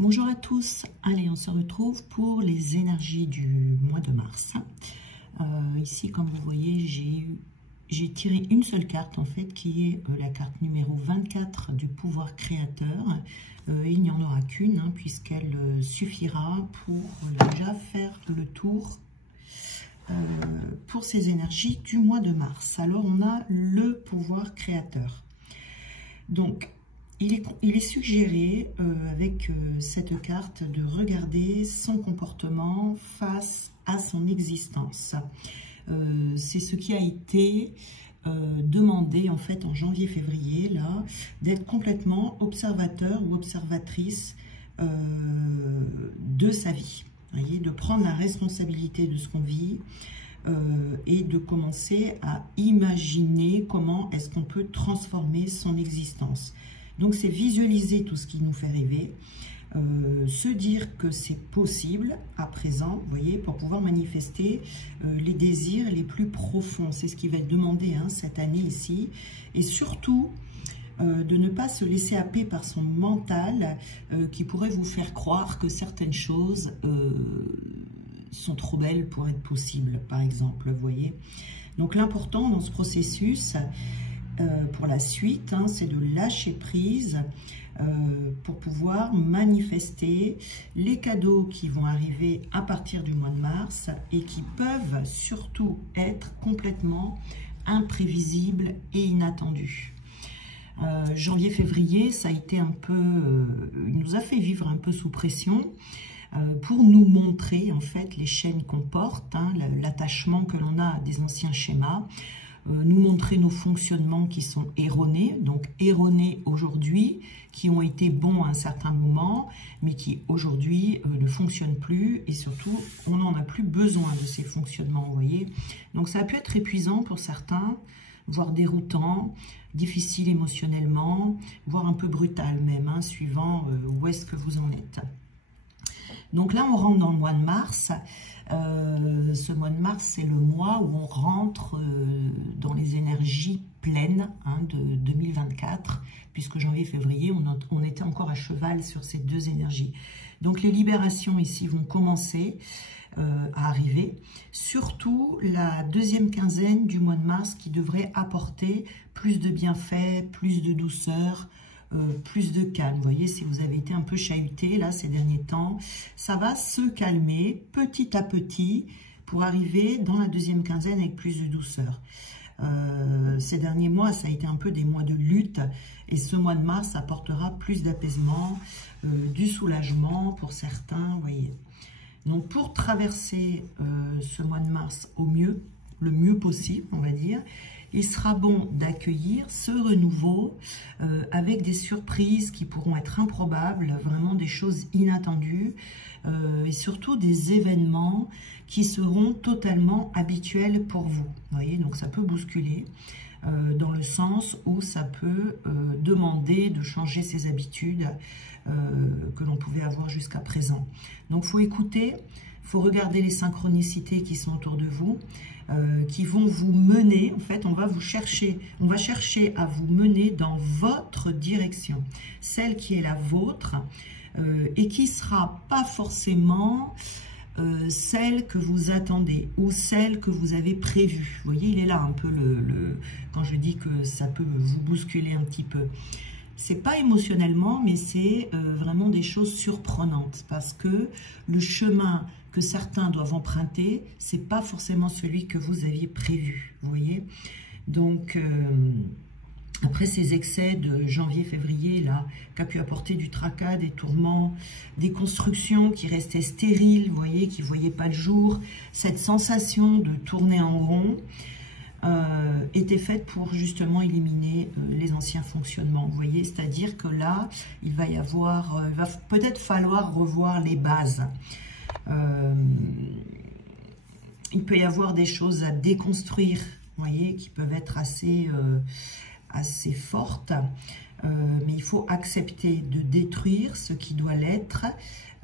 Bonjour à tous, allez on se retrouve pour les énergies du mois de mars. Ici comme vous voyez j'ai tiré une seule carte en fait qui est la carte numéro 24 du pouvoir créateur. Il n'y en aura qu'une puisqu'elle suffira pour déjà faire le tour pour ces énergies du mois de mars. Alors on a le pouvoir créateur. Donc il est suggéré avec cette carte de regarder son comportement face à son existence. C'est ce qui a été demandé en fait en janvier-février, là, d'être complètement observateur ou observatrice de sa vie. Vous voyez, de prendre la responsabilité de ce qu'on vit et de commencer à imaginer comment est-ce qu'on peut transformer son existence. Donc, c'est visualiser tout ce qui nous fait rêver, se dire que c'est possible à présent, vous voyez, pour pouvoir manifester les désirs les plus profonds. C'est ce qui va être demandé cette année ici. Et surtout, de ne pas se laisser happer par son mental qui pourrait vous faire croire que certaines choses sont trop belles pour être possibles, par exemple, vous voyez. Donc, l'important dans ce processus, pour la suite, c'est de lâcher prise pour pouvoir manifester les cadeaux qui vont arriver à partir du mois de mars et qui peuvent surtout être complètement imprévisibles et inattendus. Janvier-février, ça a été un peu, il nous a fait vivre un peu sous pression pour nous montrer en fait les chaînes qu'on porte, l'attachement que l'on a à des anciens schémas, nous montrer nos fonctionnements qui sont erronés, donc erronés aujourd'hui, qui ont été bons à un certain moment, mais qui aujourd'hui ne fonctionnent plus, et surtout, on n'en a plus besoin de ces fonctionnements, vous voyez. Donc ça a pu être épuisant pour certains, voire déroutant, difficile émotionnellement, voire un peu brutal même, suivant où est-ce que vous en êtes. Donc là, on rentre dans le mois de mars. Ce mois de mars, c'est le mois où on rentre dans les énergies pleines de 2024, puisque janvier-février, on était encore à cheval sur ces deux énergies. Donc les libérations ici vont commencer à arriver. Surtout la deuxième quinzaine du mois de mars qui devrait apporter plus de bienfaits, plus de douceur, plus de calme. Vous voyez, si vous avez été un peu chahuté là ces derniers temps, ça va se calmer petit à petit pour arriver dans la deuxième quinzaine avec plus de douceur. Ces derniers mois, ça a été un peu des mois de lutte, et ce mois de mars apportera plus d'apaisement, du soulagement pour certains, vous voyez. Donc pour traverser ce mois de mars au mieux, le mieux possible, on va dire, il sera bon d'accueillir ce renouveau avec des surprises qui pourront être improbables, vraiment des choses inattendues et surtout des événements qui seront totalement habituels pour vous. Vous voyez, donc ça peut bousculer dans le sens où ça peut demander de changer ses habitudes que l'on pouvait avoir jusqu'à présent. Donc il faut écouter, il faut regarder les synchronicités qui sont autour de vous, qui vont vous mener, en fait, on va chercher à vous mener dans votre direction, celle qui est la vôtre, et qui ne sera pas forcément celle que vous attendez, ou celle que vous avez prévue. Vous voyez, il est là un peu quand je dis que ça peut vous bousculer un petit peu. C'est pas émotionnellement, mais c'est vraiment des choses surprenantes, parce que le chemin que certains doivent emprunter, c'est pas forcément celui que vous aviez prévu, vous voyez. Donc, après ces excès de janvier-février, là, qui a pu apporter du tracas, des tourments, des constructions qui restaient stériles, vous voyez, qui ne voyaient pas le jour, cette sensation de tourner en rond, était faite pour justement éliminer les anciens fonctionnements, vous voyez, c'est-à-dire que là, il va peut-être falloir revoir les bases. Il peut y avoir des choses à déconstruire, vous voyez, qui peuvent être assez fortes, mais il faut accepter de détruire ce qui doit l'être,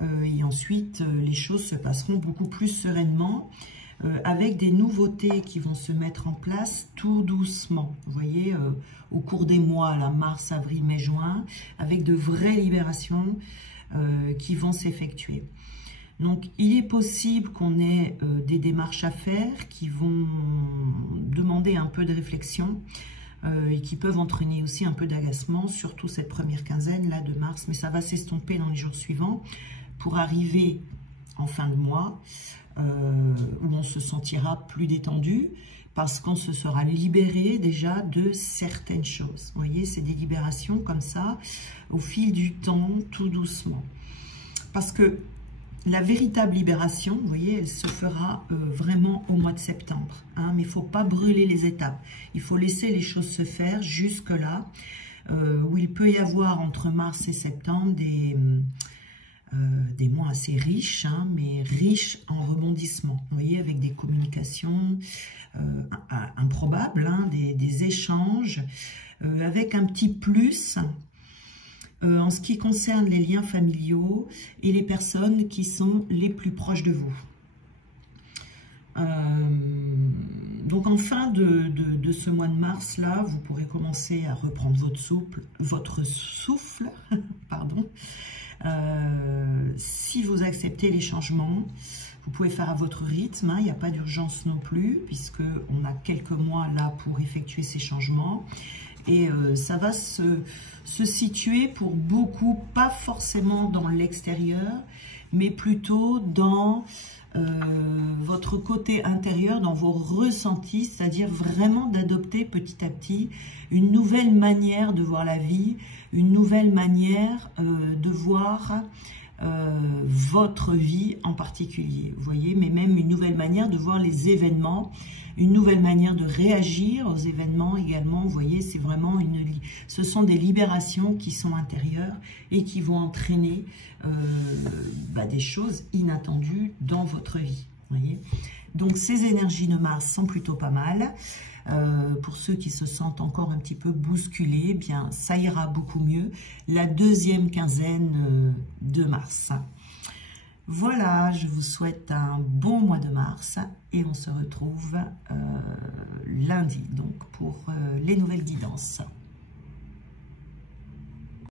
et ensuite les choses se passeront beaucoup plus sereinement, avec des nouveautés qui vont se mettre en place tout doucement. Vous voyez, au cours des mois, là, mars, avril, mai, juin, avec de vraies libérations, qui vont s'effectuer. Donc, il est possible qu'on ait des démarches à faire qui vont demander un peu de réflexion et qui peuvent entraîner aussi un peu d'agacement, surtout cette première quinzaine là de mars, mais ça va s'estomper dans les jours suivants pour arriver en fin de mois où on se sentira plus détendu parce qu'on se sera libéré déjà de certaines choses. Vous voyez, c'est des libérations comme ça au fil du temps, tout doucement. Parce que la véritable libération, vous voyez, elle se fera vraiment au mois de septembre. Hein, mais il ne faut pas brûler les étapes. Il faut laisser les choses se faire jusque-là, où il peut y avoir entre mars et septembre des mois assez riches, hein, mais riches en rebondissements. Vous voyez, avec des communications improbables, hein, des échanges, avec un petit plus en ce qui concerne les liens familiaux et les personnes qui sont les plus proches de vous. Donc en fin de ce mois de mars là, vous pourrez commencer à reprendre votre souffle, pardon. Si vous acceptez les changements, vous pouvez faire à votre rythme, hein, il n'y a pas d'urgence non plus, puisqu'on a quelques mois là pour effectuer ces changements. Et ça va se situer pour beaucoup, pas forcément dans l'extérieur, mais plutôt dans votre côté intérieur, dans vos ressentis, c'est-à-dire vraiment d'adopter petit à petit une nouvelle manière de voir la vie, une nouvelle manière de voir votre vie en particulier, vous voyez, mais même une nouvelle manière de voir les événements, une nouvelle manière de réagir aux événements également, vous voyez, c'est vraiment ce sont des libérations qui sont intérieures et qui vont entraîner des choses inattendues dans votre vie, vous voyez. Donc ces énergies de Mars sont plutôt pas mal. Pour ceux qui se sentent encore un petit peu bousculés, eh bien ça ira beaucoup mieux la deuxième quinzaine de mars. Voilà, je vous souhaite un bon mois de mars et on se retrouve lundi donc pour les nouvelles guidances.